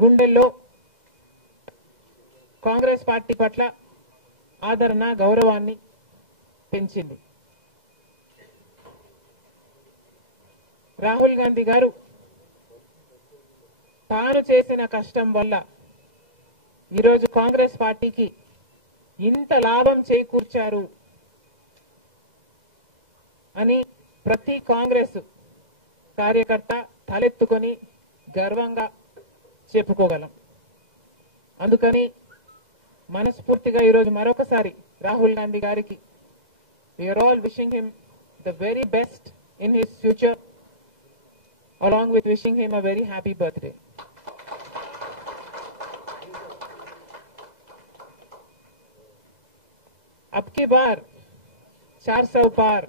గుండెల్లో కాంగ్రెస్ పార్టీ పట్ల ఆదరణ గౌరవాన్ని పెంచింది. రాహుల్ గాంధీ గారు తాను చేసిన కష్టం వల్ల ఈరోజు కాంగ్రెస్ పార్టీకి ఇంత లాభం చేకూర్చారు అని ప్రతి కాంగ్రెస్ కార్యకర్త తలెత్తుకొని గర్వంగా చెప్పుకోగలం. అందుకని మనస్ఫూర్తిగా ఈరోజు మరొకసారి రాహుల్ గాంధీ గారికి we are all wishing him the very best in his future along with wishing him a very happy birthday. अब की बार 400 पार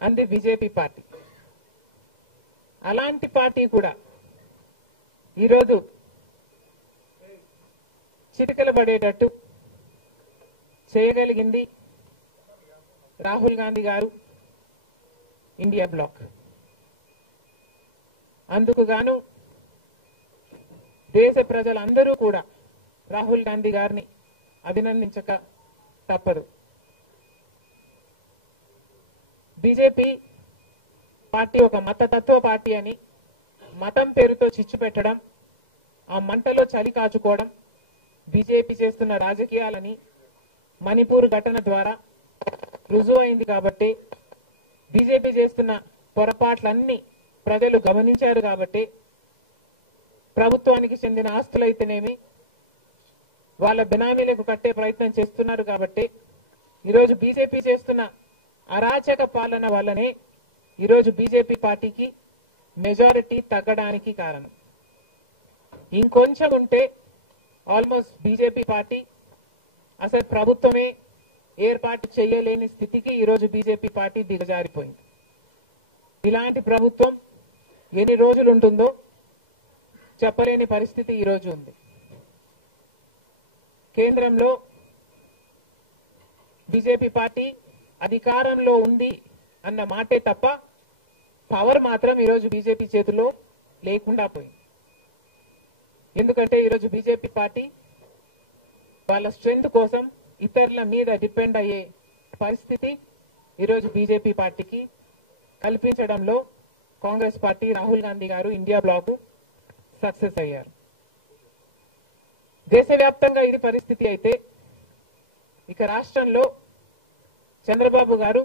అంది బీజేపీ పార్టీ. అలాంటి పార్టీ కూడా ఈరోజు చిటికలు పడేటట్టు చేయగలిగింది రాహుల్ గాంధీ గారు, ఇండియా బ్లాక్. అందుకు గాను దేశ ప్రజలందరూ కూడా రాహుల్ గాంధీ గారిని అభినందించక తప్పదు. బీజేపీ పార్టీ ఒక మతతత్వ పార్టీ అని మతం పేరుతో చిచ్చు పెట్టడం, ఆ మంటలో చలి కాచుకోవడం బీజేపీ చేస్తున్న రాజకీయాలని మణిపూర్ ఘటన ద్వారా రుజువు అయింది. కాబట్టి బీజేపీ చేస్తున్న పొరపాట్లన్నీ ప్రజలు గమనించారు. కాబట్టి ప్రభుత్వానికి చెందిన ఆస్తులైతేనేమి వాళ్ళ బినామీలకు కట్టే ప్రయత్నం చేస్తున్నారు. కాబట్టి ఈరోజు బీజేపీ చేస్తున్న అరాచక పాలన వల్లనే ఈరోజు బీజేపీ పార్టీకి మెజారిటీ తగ్గడానికి కారణం. ఇంకొంచెం ఉంటే ఆల్మోస్ట్ బీజేపీ పార్టీ అసలు ప్రభుత్వమే ఏర్పాటు చేయలేని స్థితికి ఈరోజు బీజేపీ పార్టీ దిగజారిపోయింది. ఇలాంటి ప్రభుత్వం ఎన్ని రోజులు ఉంటుందో చెప్పలేని పరిస్థితి ఈరోజు ఉంది. కేంద్రంలో బీజేపీ పార్టీ అధికారంలో ఉంది అన్న మాటే తప్ప పవర్ మాత్రం ఈరోజు బీజేపీ చేతిలో లేకుండా పోయింది. ఎందుకంటే ఈరోజు బీజేపీ పార్టీ వాళ్ళ స్ట్రెంగ్త్ కోసం ఇతరుల మీద డిపెండ్ అయ్యే పరిస్థితి ఈరోజు బీజేపీ పార్టీకి కల్పించడంలో కాంగ్రెస్ పార్టీ, రాహుల్ గాంధీ గారు, ఇండియా బ్లాక్ సక్సెస్ అయ్యారు. దేశవ్యాప్తంగా ఇది పరిస్థితి అయితే ఇక రాష్ట్రంలో చంద్రబాబు గారు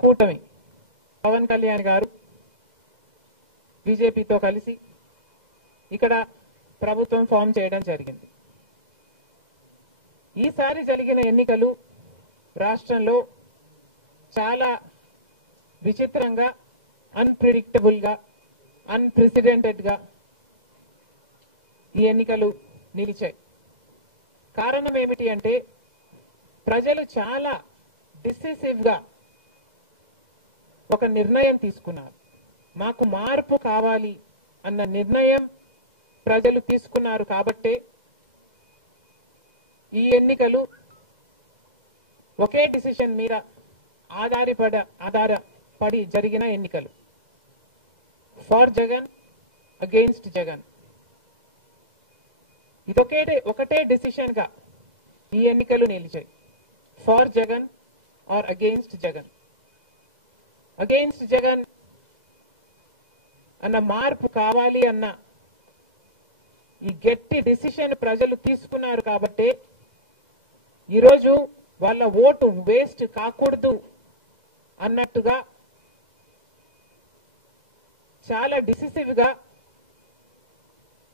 కూటమి, పవన్ కళ్యాణ్ గారు బీజేపీతో కలిసి ఇక్కడ ప్రభుత్వం ఫామ్ చేయడం జరిగింది. ఈసారి జరిగిన ఎన్నికలు రాష్ట్రంలో చాలా విచిత్రంగా, అన్ప్రిడిక్టబుల్ గా, అన్ప్రెసిడెంటెడ్ గా ఈ ఎన్నికలు నిలిచాయి. కారణం ఏమిటి అంటే ప్రజలు చాలా డిసిసివ్ గా ఒక నిర్ణయం తీసుకున్నారు. మాకు మార్పు కావాలి అన్న నిర్ణయం ప్రజలు తీసుకున్నారు. కాబట్టే ఈ ఎన్నికలు ఒకే డిసిషన్ మీద ఆధారపడి జరిగిన ఎన్నికలు. For Jagan, against Jagan. ఒకటే డిసిషన్ గా ఈ ఎన్నికలు నిలిచాయి. For Jagan or against Jagan. Against Jagan అన్న మార్పు కావాలి అన్న ఈ గట్టి డిసిషన్ ప్రజలు తీసుకున్నారు. కాబట్టి ఈరోజు వాళ్ళ ఓటు వేస్ట్ కాకూడదు అన్నట్టుగా చాలా డిసిసివ్ గా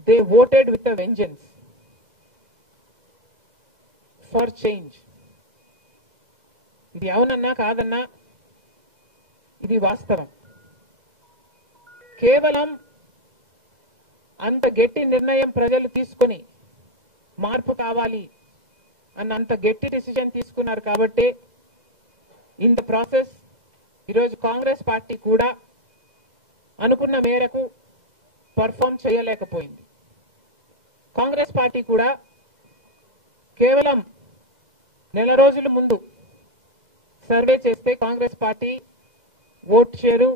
they voted with a vengeance for change. ఇది అవునన్నా కాదన్నా ఇది వాస్తవం. కేవలం అంత గట్టి నిర్ణయం ప్రజలు తీసుకుని మార్పు కావాలి అన్న అంత గట్టి డిసిజన్ తీసుకున్నారు. కాబట్టి ఇన్ ద ప్రాసెస్ ఈరోజు కాంగ్రెస్ పార్టీ కూడా అనుకున్న మేరకు పర్ఫామ్ చేయలేకపోయింది. కాంగ్రెస్ పార్టీ కూడా కేవలం నెల రోజుల ముందు సర్వే చేస్తే Congress party vote share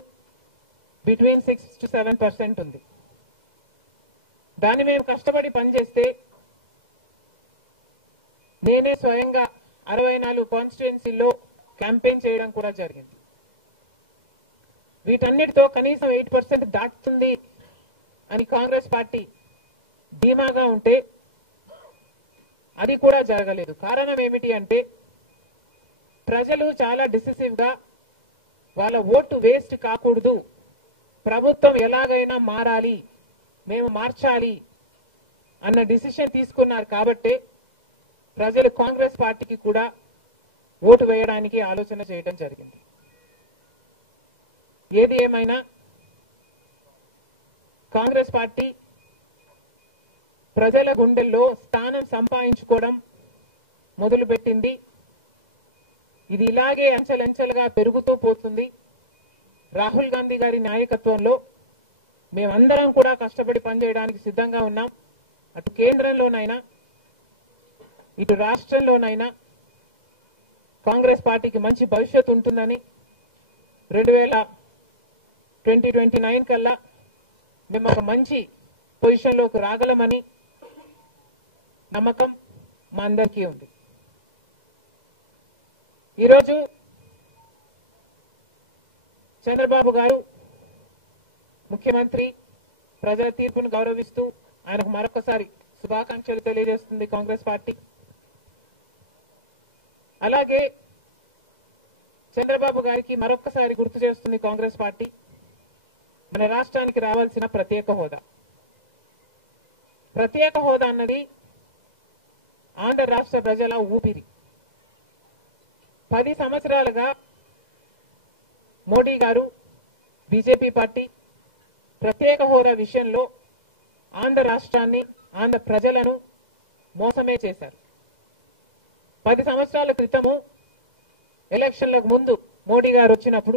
between 6 to 7% ఉంది. దాన్ని మేము కష్టపడి పనిచేస్తే నేనే స్వయంగా 64 కాన్స్టిట్యుయెన్సీల్లో క్యాంపెయిన్ చేయడం కూడా జరిగింది. వీటన్నిటితో కనీసం 8% దాటుతుంది అని కాంగ్రెస్ పార్టీ ధీమాగా ఉంటే అది కూడా జరగలేదు. కారణం ఏమిటి అంటే ప్రజలు చాలా డిసిసివ్ గా వాళ్ళ ఓటు వేస్ట్ కాకూడదు, ప్రభుత్వం ఎలాగైనా మారాలి, మేము మార్చాలి అన్న డిసిషన్ తీసుకున్నారు. కాబట్టే ప్రజలు కాంగ్రెస్ పార్టీకి కూడా ఓటు వేయడానికి ఆలోచన చేయడం జరిగింది. ఏది ఏమైనా కాంగ్రెస్ పార్టీ ప్రజల గుండెల్లో స్థానం సంపాదించుకోవడం మొదలుపెట్టింది. ఇది ఇలాగే అంచెలంచెలుగా పెరుగుతూ పోతుంది. రాహుల్ గాంధీ గారి నాయకత్వంలో మేమందరం కూడా కష్టపడి పనిచేయడానికి సిద్ధంగా ఉన్నాం. అటు కేంద్రంలోనైనా ఇటు రాష్ట్రంలోనైనా కాంగ్రెస్ పార్టీకి మంచి భవిష్యత్తు ఉంటుందని 2029 కల్లా మేము ఒక మంచి పొజిషన్లోకి రాగలమని నమ్మకం మా అందరికీ ఉంది. ఈరోజు చంద్రబాబు గారు ముఖ్యమంత్రి ప్రజల తీర్పును గౌరవిస్తూ ఆయనకు మరొకసారి శుభాకాంక్షలు తెలియజేస్తుంది కాంగ్రెస్ పార్టీ. అలాగే చంద్రబాబు గారికి మరొకసారి గుర్తు చేస్తుంది కాంగ్రెస్ పార్టీ మన రాష్ట్రానికి రావాల్సిన ప్రత్యేక హోదా. ప్రత్యేక హోదా అన్నది ఆంధ్ర రాష్ట్ర ప్రజల ఊపిరి. 10 సంవత్సరాలుగా మోడీ గారు బీజేపీ పార్టీ ప్రత్యేక హోదా విషయంలో ఆంధ్ర రాష్ట్రాన్ని ఆంధ్ర ప్రజలను మోసమే చేశారు. 10 సంవత్సరాల క్రితము ఎలక్షన్లకు ముందు మోడీ గారు వచ్చినప్పుడు